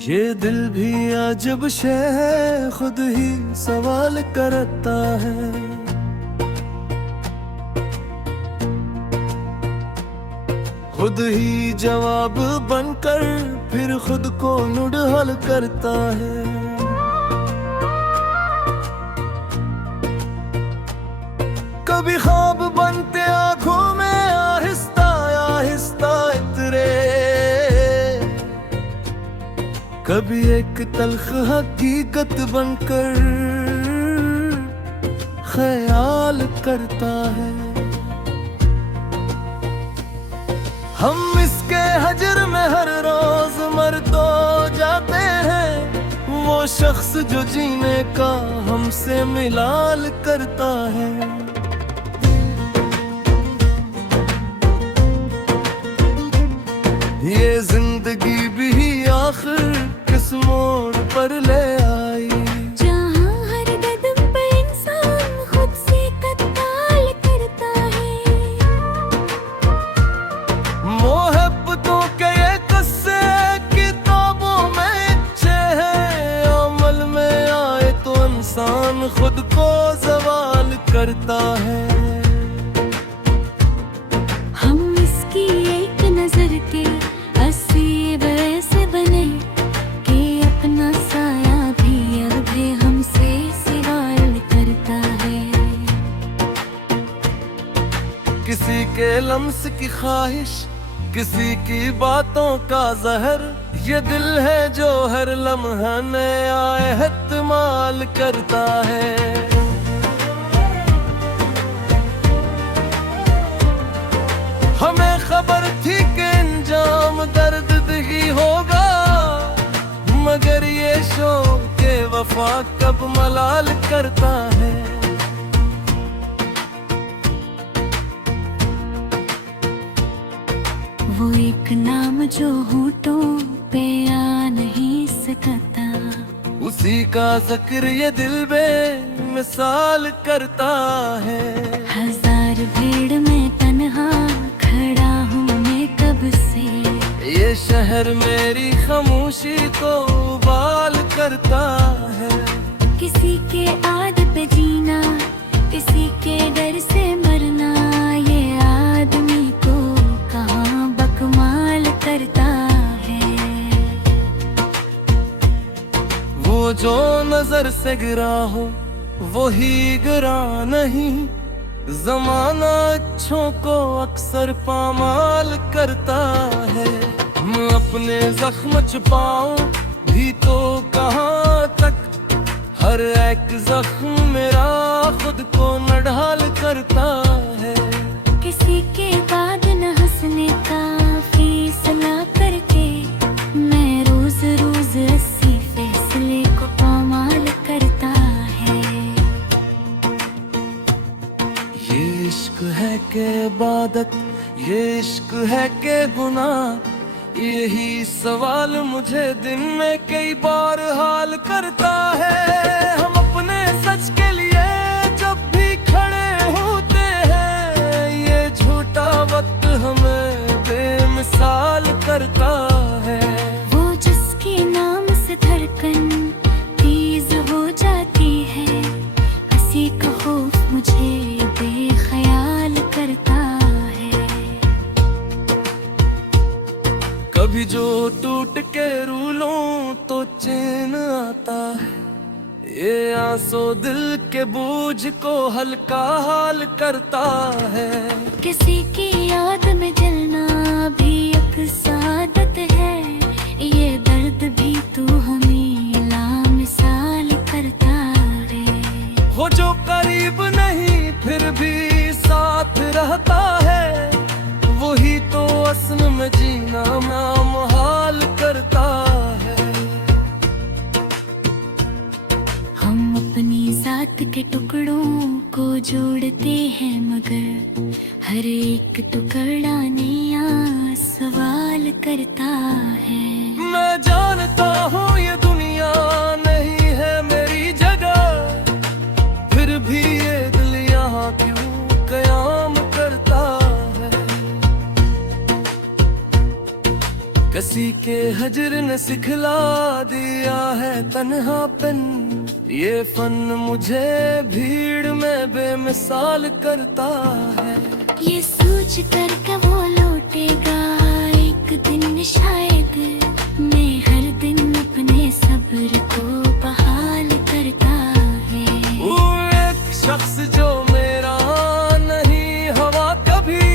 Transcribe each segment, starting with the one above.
ये दिल भी अजब शे है, खुद ही सवाल करता है। खुद ही जवाब बनकर फिर खुद को नुड़हल करता है। कभी ख्वाब बनते आंखों में आहिस्ता आहिस्ता इतरे, कभी एक तल्ख हकीकत बनकर ख्याल करता है। हम इसके हजर में हर रोज मर तो जाते हैं, वो शख्स जो जीने का हमसे मिलाल करता है। ये जिंदगी भी आखिर किस मोड़ पर ले आई, जहाँ हर कदम पे इंसान खुद से कत्ल करता है। मोहब्बतों के ये किस्से किताबों में अच्छे हैं, अमल में आए तो इंसान खुद को सवाल करता है। हम इसकी एक नजर के वैसे बने कि अपना साया भी अब हमसे सवाल करता है। किसी के लम्स की ख्वाहिश, किसी की बातों का जहर, ये दिल है जो हर लम्हा नया एहतमाल करता है। हमें खबर थी कि अंजाम दर्द ही होगा, मगर ये शौक के वफा कब मलाल करता है। वो एक नाम जो होठों पे आ नहीं सकता, उसी का जिक्र ये दिल बेमिसाल करता है। हजार भीड़ में तन्हा खड़ा हूँ मैं कब से, ये शहर मेरी खामोशी को उबाल करता है। किसी के आदत पे जीना, किसी के डर से मरना, ये आदमी को कहाँ बकमाल करता है। वो जो नजर से गिरा हो वही गिरा नहीं, जमाना अच्छों को अक्सर पामाल करता है। मैं अपने जख्म छुपाऊं भी तो कहाँ तक, हर एक जख्म मेरा खुद को नढाल करता है। किसी के बाद न हंसने का फैसला करके, मैं रोज रोज ऐसी फैसले को पामाल करता है। ये इश्क है के इबादत, ये इश्क है के गुनाह, यही सवाल मुझे दिन में कई बार हाल करता है। हम अपने सच के लिए जब भी खड़े होते हैं, ये झूठा वक्त हमें बेमिसाल करता है। वो जिसके नाम से धड़कन तेज हो जाती है, हंसी का खौफ मुझे बेख्याल करता है। कभी जो टूट के रूलों तो चैन आता है, ये आंसू दिल के बोझ को हल्का हाल करता है। किसी की याद में जलना भी एक सादत है, ये दर्द भी तू हमें लामिसाल करता है। वो जो करीब नहीं फिर भी साथ रहता है, वही तो असल में जीना नामुहाल करता है। हम अपनी जात के टुकड़ों को जोड़ते हैं, मगर हर एक टुकड़ा नया सवाल करता है। मैं जानता हूँ ये दुनिया नहीं है मेरी जगह, फिर भी ये दिल यहाँ क्यों कयाम करता है। किसी के हजर ने सिखला दिया है तन्हापन, ये फन मुझे भीड़ में बेमिसाल करता है। ये सोच कर कब वो लौटेगा एक दिन शायद, मैं हर दिन अपने सब्र को बहाल करता है। वो एक शख्स जो मेरा नहीं हवा कभी,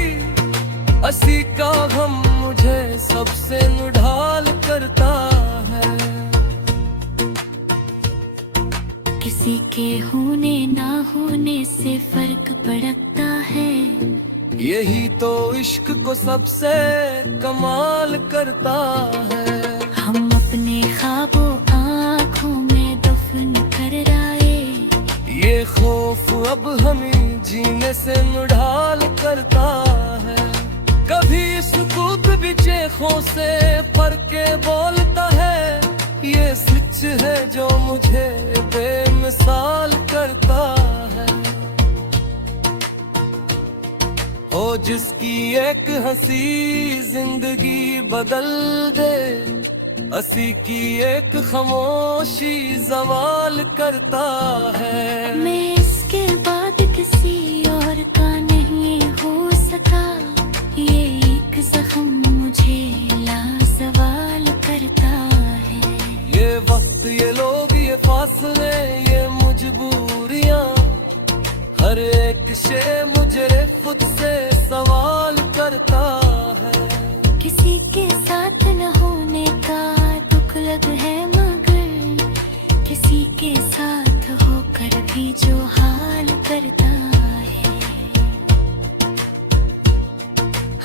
असी का गम मुझे सबसे निढाल करता है। किसी के होने ना होने से फर्क पड़ता है, यही तो इश्क को सबसे कमाल करता है। हम अपने ख्वाबों आँखों में दफन कर आए, ये खौफ अब हमें जीने से निढाल करता है। कभी सुकूत भी चेखों से पढ़ के बोलता है, ये सच है जो मुझे बेमिसाल करता है। ओ जिसकी एक हंसी जिंदगी बदल दे, असी की एक खामोशी जवाल करता है। मैं इसके बाद किसी और का नहीं हो सका, ये एक जख्म मुझे लासवाल करता है। ये वक्त, ये लोग, ये फासले, ये मजबूरियां, हर एक शे मुझे खुद से सवाल करता है। किसी के साथ न होने का दुख लग है, मगर किसी के साथ होकर भी जो हाल करता है।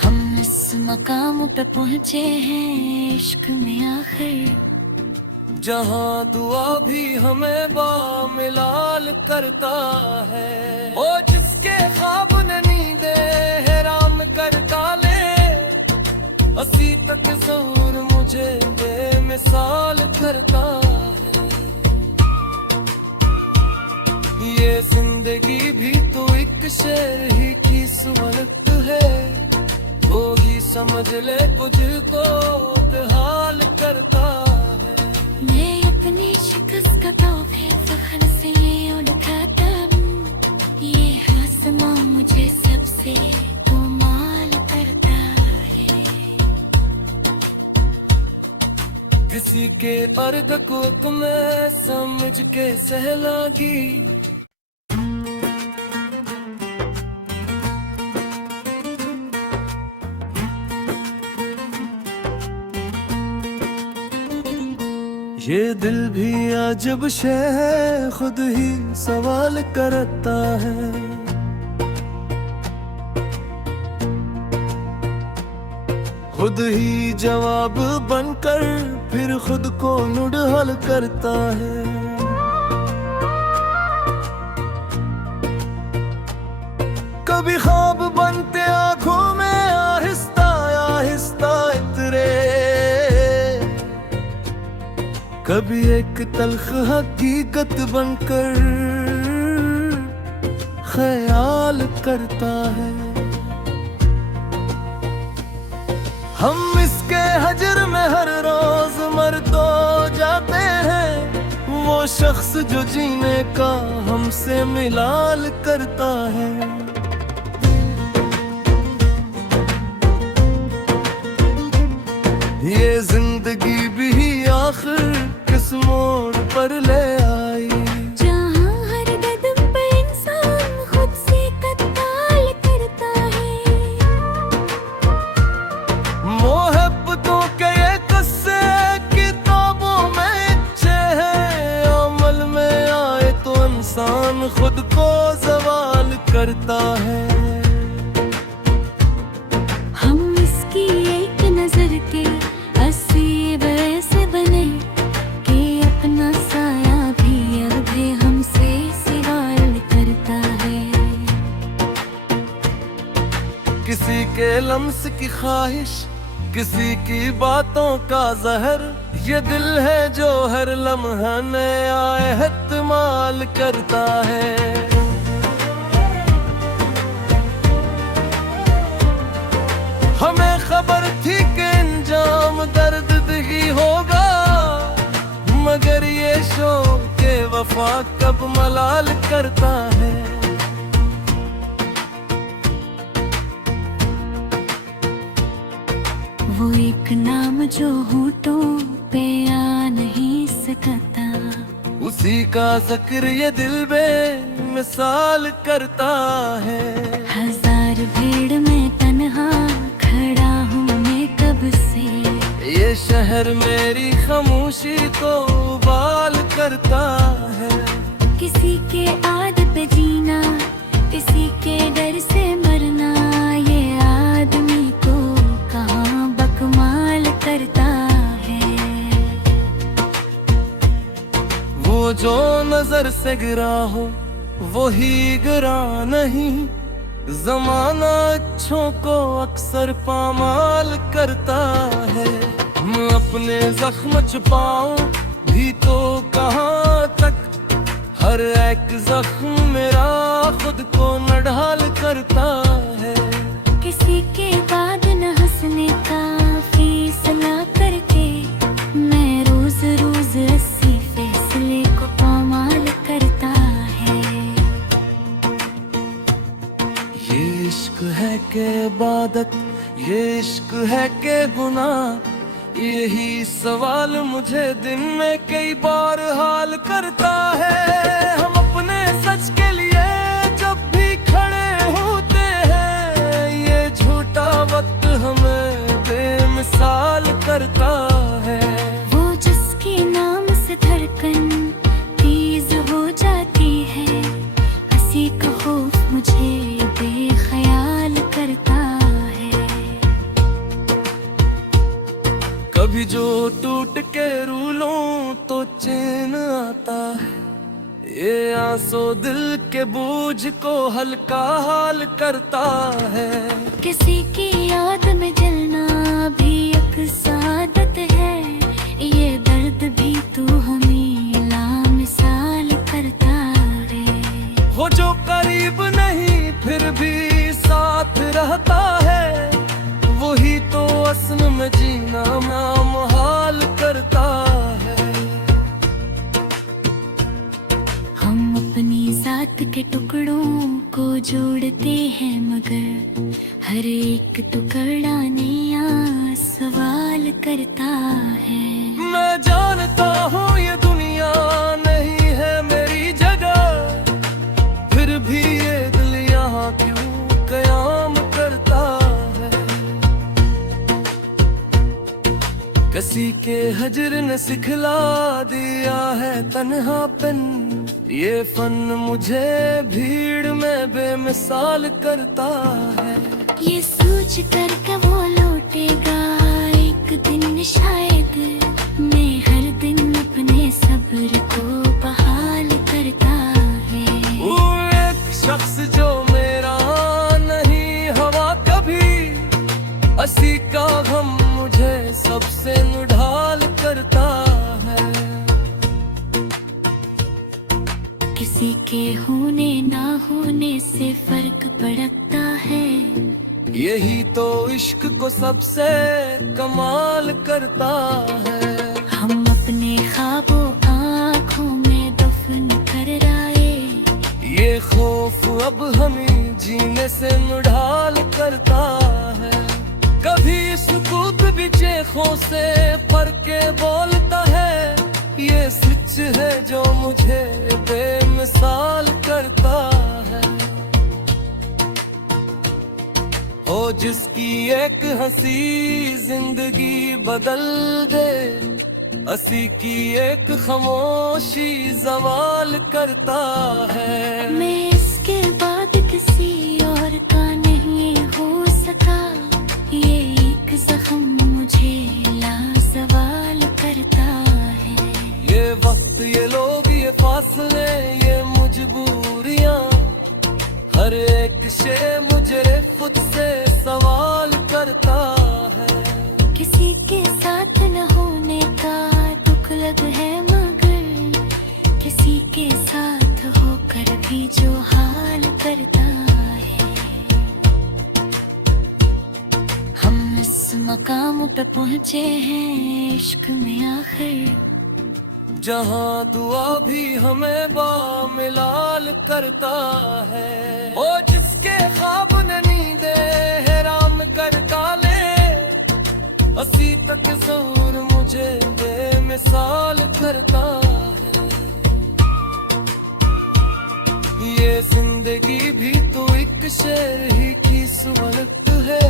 हम इस मकाम पे पहुँचे हैं इश्क में आखिर, जहाँ दुआ भी हमें बामिलाल करता है। ओ जिसके ख्वाब ने नींदे हैराम कर डाले, असी तक ज़हूर मुझे बेमिसाल करता है। ये जिंदगी भी तो एक शेर ही की सूरत है, वो ही समझ ले मुझको बेहाल करता है। मैं अपनी शिकस्त का तौबे फख्र से ये उठाता हूँ, ये आसमां मुझे सबसे कमाल करता है। किसी के अर्द को तुम्हें समझ के सहलागी, ये दिल भी अजब शे है, खुद ही सवाल करता है। खुद ही जवाब बनकर फिर खुद को निढाल करता है। कभी ख्वाब बनते आंखों में आहिस्ता आहिस्ता इतरे, कभी एक तल्ख हकीकत बनकर ख्याल करता है। हम इसके हजर में हर रोज मर तो जाते हैं, वो शख्स जो जीने का हमसे मिलाल करता है। ये जिंदगी भी आखिर किस मोड़ पर ले आई, जहाँ हर कदम पे इंसान खुद से कत्ल करता है। मोहब्बतों के ये किस्से किताबों में अच्छे हैं, अमल में आए तो इंसान खुद को सवाल करता है। हम इसकी एक नजर के अस्सी वैसे बने कि अपना साया भी अभी हमसे सवाल करता है। किसी के लम्स की ख्वाहिश, किसी की बातों का जहर, ये दिल है जो हर लम्हा नया एहतमाल करता है। हमें खबर थी कि अंजाम दर्द जो के वफा कब मलाल करता है। वो एक नाम जो होठों पे आ नहीं सकता, उसी का जिक्र ये दिल बेमिसाल करता है। हजार भीड़ में तन्हा खड़ा हूँ मैं कब से, ये शहर मेरी खामोशी को उबाल करता है। किसी के आदत पे जीना, किसी के डर से मरना, ये आदमी को कहाँ बकमाल करता है। वो जो नजर से गिरा हो वही गिरा नहीं, जमाना अच्छों को अक्सर पामाल करता है। मैं अपने जख्म छुपाऊं भी तो कहाँ तक, हर एक जख्म मेरा खुद को न ढाल करता है। किसी के बाद न हंसने का फैसला करके, मैं रोज रोज 80 फैसले को पामाल करता है। ये इश्क है के इबादत, ये इश्क है के गुनाह, यही सवाल मुझे दिन में कई बार हाल करता है। हम अपने सच के लिए जब भी खड़े होते हैं, ये झूठा वक्त हमें बेमिसाल करता है। वो जिसके नाम से धड़कन तेज हो जाती है, हंसी का खौफ मुझे बेख्याल करता है। कभी जो टूट के रूलों तो चैन आता है, ये आंसू दिल के बोझ को हल्का हाल करता है। किसी की याद में जलना भी एक सादत है, ये दर्द भी तू हमें लामिसाल करता है। वो जो करीब नहीं फिर भी साथ रहता है, वही तो असल में जीना नामुहाल करता है। हम अपनी जात के टुकड़ों को जोड़ते हैं, मगर हर एक टुकड़ा नया सवाल करता है। मैं जानता हूँ ये दुनिया नहीं है मेरी जगह, फिर भी ये दिल यहाँ क्यों कयाम करता है। किसी के हजर ने सिखला दिया है तन्हापन, ये फन मुझे भीड़ में बेमिसाल करता है। ये सोच कर कब वो लौटेगा एक दिन शायद, मैं हर दिन अपने सब्र को बहाल करता है। वो एक शख्स जो मेरा नहीं हवा कभी, हंसी का गम मुझे सबसे निढाल करता है। किसी के होने ना होने से फर्क पड़ता है, यही तो इश्क को सबसे कमाल करता है। हम अपने ख्वाबों आँखों में दफन कर आए, ये खौफ अब हमें जीने से मुढाल करता है। कभी सुकूत भी चेखों से पर के बोलता है, ये सच है जो मुझे बेमिसाल करता है। ओ जिसकी एक हंसी जिंदगी बदल दे, हंसी की एक खामोशी जवाल करता है। मैं इसके बाद किसी और का नहीं हो सका, ये एक जख्म मुझे लाजवाल करता है। ये वक्त ये लोग ये फासले ये मजबूरियां, हर एक शे मुझे खुद से सवाल करता है। किसी के साथ न होने का दुख लग है, मगर किसी के साथ होकर भी जो हाल करता है। हम इस मकाम पे पहुँचे हैं इश्क में आखिर, जहाँ दुआ भी हमें बामिलाल करता है। ओ जिसके ख्वाब ने नींदे हैराम कर काले, हंसी तक सऊर मुझे बेमिसाल करता है। ये जिंदगी भी तो एक शेर ही की सुवलत है,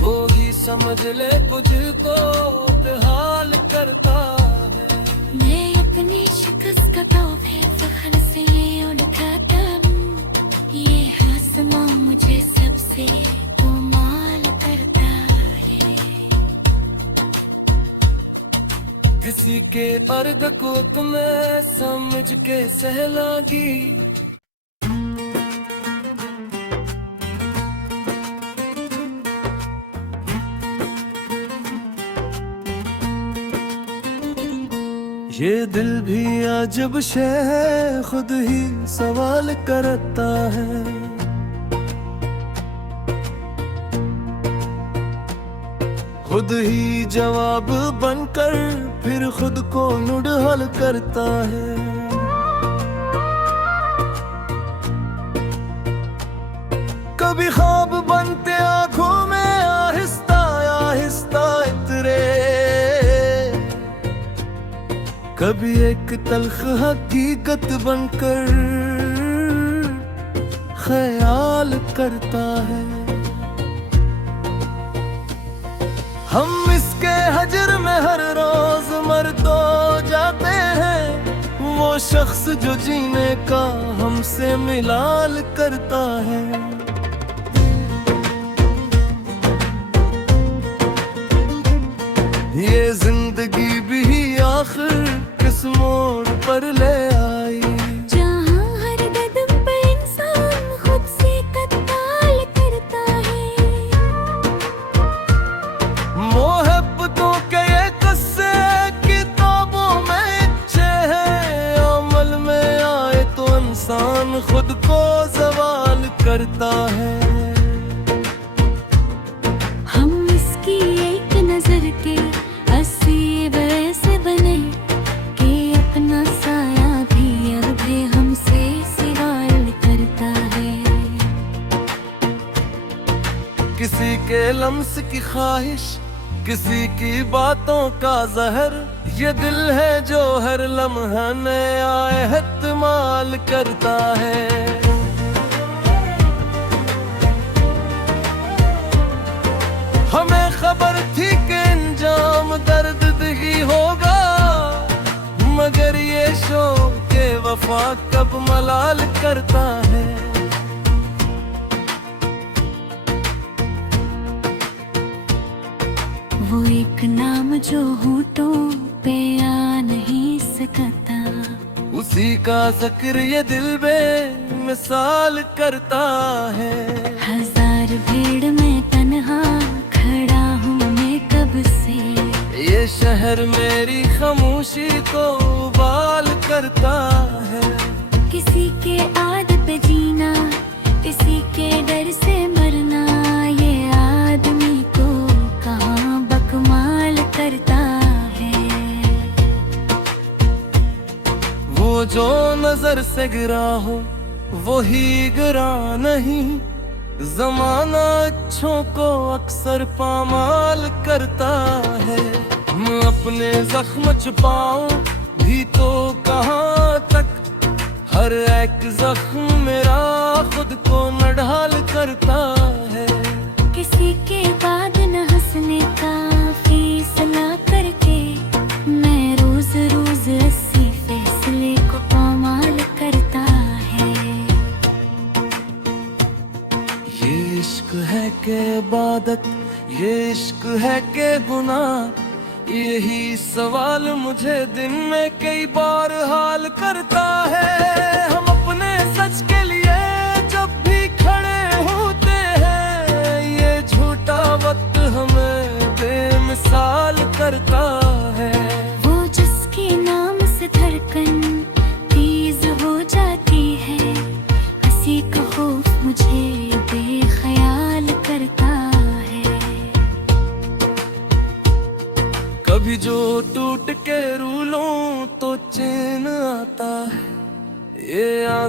वो ही समझ ले मुझको बेहाल करता है। मैं अपनी शिकस्त का तोहफे फख्र से ये उठाता हूँ, ये आसमां मुझे सबसे कमाल करता है। किसी के अर्ग को तुम्हें समझ के सहलागी, ये दिल भी अजब शे है, खुद ही सवाल करता है। खुद ही जवाब बनकर फिर खुद को नुड़हल करता है। कभी ख्वाब बनते आंखों में आहिस्ता आहिस्ता इतरे, कभी एक तल्ख हकीकत बनकर ख्याल करता है। हम इसके हजर में हर रोज मर तो जाते हैं, वो शख्स जो जीने का हमसे मिलाल करता है। ये जिंदगी भी आखिर किस मोड़ पर ले आई, जहाँ हर कदम पे इंसान खुद से कत्ल करता है। मोहब्बतों के ये किस्से किताबों में अच्छे हैं, अमल में आए तो इंसान खुद को सवाल करता है। हम इसकी एक नजर के अस्सी वैसे बने कि अपना साया भी अभी हमसे सवाल करता है। किसी के लम्स की ख्वाहिश, किसी की बातों का जहर, ये दिल है जो हर लम्हा नया एहतमाल करता है। हमें खबर थी कि अंजाम दर्द ही होगा, मगर ये शौक के वफा कब मलाल करता है। वो एक नाम जो होठों पे आ नहीं सकता, उसी का जिक्र ये दिल बेमिसाल करता है। हजार भीड़ में तन्हा खड़ा हूँ मैं कब से, ये शहर मेरी खामोशी को उबाल करता है। किसी के आदत पे जीना, किसी के डर से मरना, ये आदमी को कहाँ बकमाल करता है। वो जो नजर से गिरा हो वही गिरा नहीं, जमाना अच्छों को अक्सर पामाल करता है। मैं अपने जख्म छुपाऊं भी तो कहाँ तक, हर एक जख्म मेरा खुद को नढाल करता है। किसी के बाद न हंसने का फैसला करके, मैं रोज रोज ऐसी फैसले को पामाल करता है। ये इश्क है के इबादत, ये इश्क है के गुनाह, यही सवाल मुझे दिन में कई बार हाल करता है। हम अपने सच के लिए जब भी खड़े होते हैं, ये झूठा वक्त हमें बेमिसाल करता है। वो जिसके नाम से धड़कन तेज हो जाती है, हंसी का खौफ मुझे बेख्याल करता है। कभी जो टूट के रूलों तो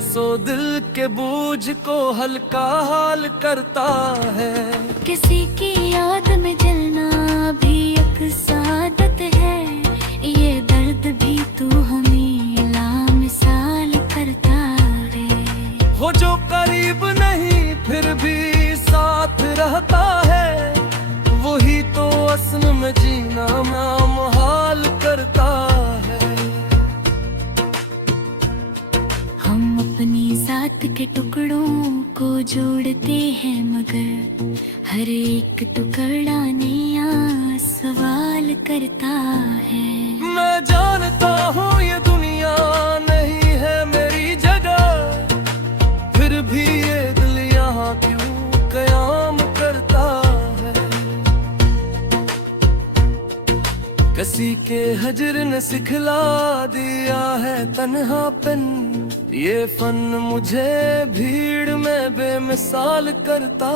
सो दिल के बोझ को हल्का हाल करता है। किसी की याद में जलना भी एक सादत है, ये दर्द भी तू हमें लामिसाल करता है। वो जो करीब नहीं फिर भी साथ रहता है, वही तो असल में जीना नामुहाल करता है। हम अपनी जात के टुकड़ों को जोड़ते हैं, मगर हर एक टुकड़ा नया सवाल करता है। मैं जानता हूँ ये दुनिया नहीं है मेरी जगह, फिर भी ये दिल यहाँ क्यों कयाम करता है। किसी के हजर ने सिखला दिया है तन्हापन, ये फन मुझे भीड़ में बेमिसाल करता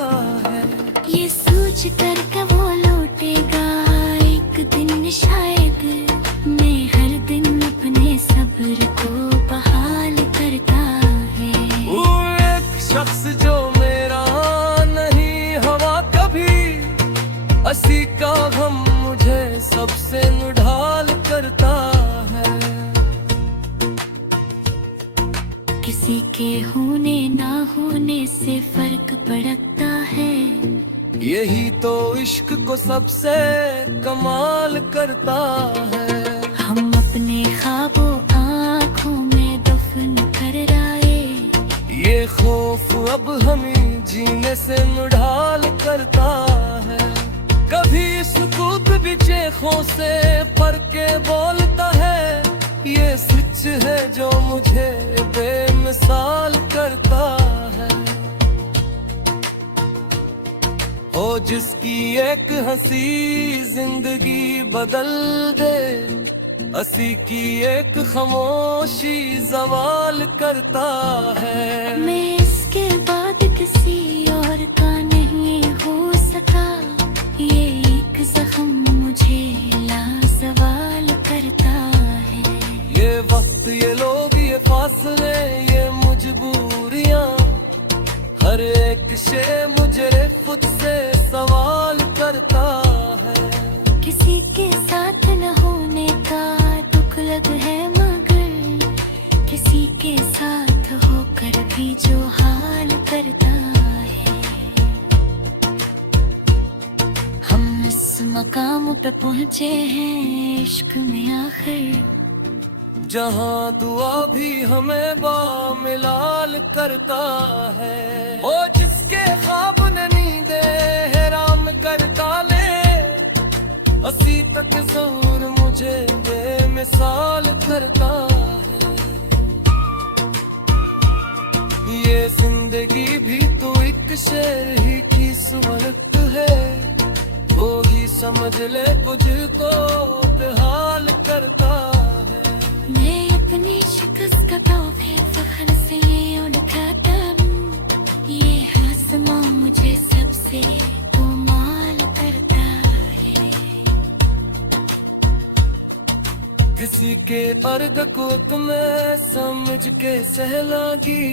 है। ये सोच कर कब वो लौटेगा एक दिन शायद, मैं हर दिन अपने सब्र को बहाल करता है। वो एक शख्स जो मेरा नहीं हवा कभी, असी का गम मुझे सबसे निढाल करता है। किसी के होने ना होने से फर्क पड़ता है, यही तो इश्क को सबसे कमाल करता है। हम अपने ख्वाबों आँखों में दफन कर आए, ये खौफ अब हमें जीने से मुढाल करता है। कभी सुकूत भी चेखों से पर के बोलता है, ये सच है जो मुझे बेमिसाल करता है। ओ जिसकी एक हंसी जिंदगी बदल दे, असी की एक खामोशी जवाल करता है। मैं इसके बाद किसी और का नहीं हो सका, ये एक जख्म मुझे लासवाल करता है। ये वक्त ये लोग ये फासले ये मजबूरियां, हर एक शे मुझे खुद से सवाल करता है। किसी के साथ न होने का दुख लग है, मगर किसी के साथ होकर भी जो हाल करता है। हम इस मकाम पे पहुँचे हैं इश्क में आखिर, जहाँ दुआ भी हमें बामिलाल करता है। ओ जिसके ख्वाब ने नींदे हैराम करता ले, असी तक ज़रूर मुझे बेमिसाल करता है। ये जिंदगी भी तो एक शेर ही की सूरत है, वो ही समझ ले मुझको बेहाल करता है। मैं अपनी शिकस्त का तौबे फख्र से ये उठाता हूँ, ये आसमां मुझे सबसे कमाल करता है। किसी के अर्द को तुम्हें समझ के सहलागी,